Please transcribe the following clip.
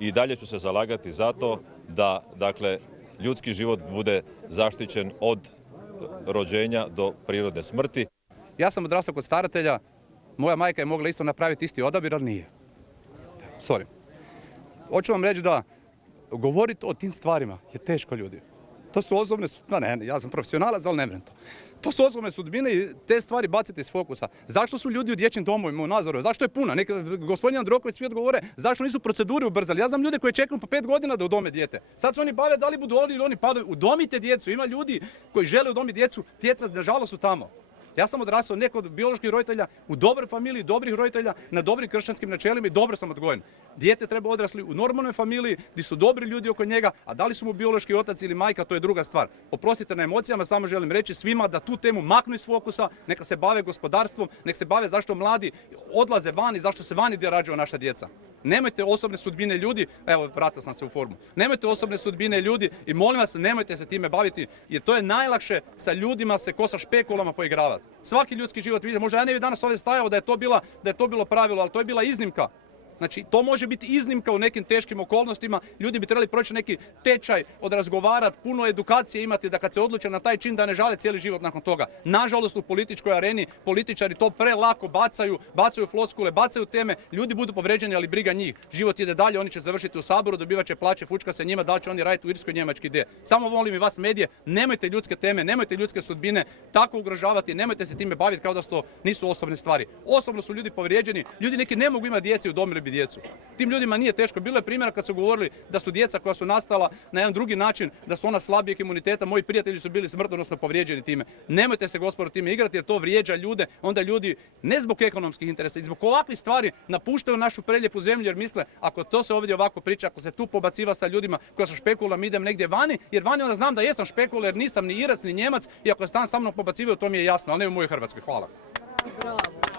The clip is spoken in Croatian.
i dalje ću se zalagati za to da, dakle, ljudski život bude zaštićen od rođenja do prirodne smrti. Ja sam odrastao kod staratelja, moja majka je mogla isto napraviti isti odabir, ali nije. Sorry. Hoću vam reći da govoriti o tim stvarima je teško, ljudi. To su osobne sudbine, ja sam profesionalac, ali ne vrem to. To su osobne sudbine i te stvari bacite iz fokusa. Zašto su ljudi u dječjim domovima u nadzoru? Zašto je puna? Gospodin Jandroković svi odgovore zašto nisu procedure ubrzali. Ja znam ljude koji čekaju po 5 godina da udome dijete. Sad se oni bave da li budu oni ili oni padaju. Udomite djecu. Ima ljudi koji žele udomiti djecu, djeca nažalost su tamo. Ja sam odrastao ne kod bioloških roditelja, u dobroj familiji, dobrih roditelja, na dobrim kršćanskim načelima i dobro sam odgojen. Dijete treba odrasli u normalnoj familiji, gdje su dobri ljudi oko njega, a da li su mu biološki otac ili majka, to je druga stvar. Oprostite na emocijama, samo želim reći svima da tu temu maknu iz fokusa, neka se bave gospodarstvom, neka se bave zašto mladi odlaze vani, zašto se vani gdje rađaju naša djeca. Nemojte osobne sudbine ljudi, evo vratio sam se u formu, nemojte osobne sudbine ljudi i molim vas nemojte se time baviti jer to je najlakše sa ljudima se ko sa špekulama poigravati. Svaki ljudski život vidite, možda ja ne bi danas ovdje stajao da je to bilo pravilo, ali to je bila iznimka. Znači, to može biti iznimka u nekim teškim okolnostima. Ljudi bi trebali proći neki tečaj, odrazgovarati, puno edukacije imati da kad se odluče na taj čin da ne žale cijeli život nakon toga. Nažalost, u političkoj areni političari to prelako bacaju floskule, bacaju teme, ljudi budu povređeni, ali briga njih. Život ide dalje, oni će završiti u Saboru, dobivat će plaće, fučka se njima, da li će oni raditi u Irskoj, Njemački gdje. Samo volim i vas medije, nemojte ljudske teme, nemojte ljudske sudbine tako ugrožavati, nemojte se time baviti kao da to nisu osobne stvari. Osobno su ljudi povrijeđeni, ljudi neki ne mogu imati djece i udomili bi djecu. Tim ljudima nije teško. Bilo je primjera kad su govorili da su djeca koja su nastala na jedan drugi način, da su ona slabijeg imuniteta, moji prijatelji su bili smrtonosno povrijeđeni time. Nemojte se gospodo time igrati jer to vrijeđa ljude, onda ljudi ne zbog ekonomskih interesa i zbog ovakvih stvari napuštaju našu prelijepu zemlju jer misle ako to se ovdje ovako priča, ako se tu pobaciva sa ljudima koja su špekulam idem negdje vani, jer vani onda znam da jesam špekul jer nisam ni Irac ni Njemac i ako stan sa mnom pobacivaju to mi je jasno, ali ne u mojoj Hrvatskoj. Hvala. Bravo.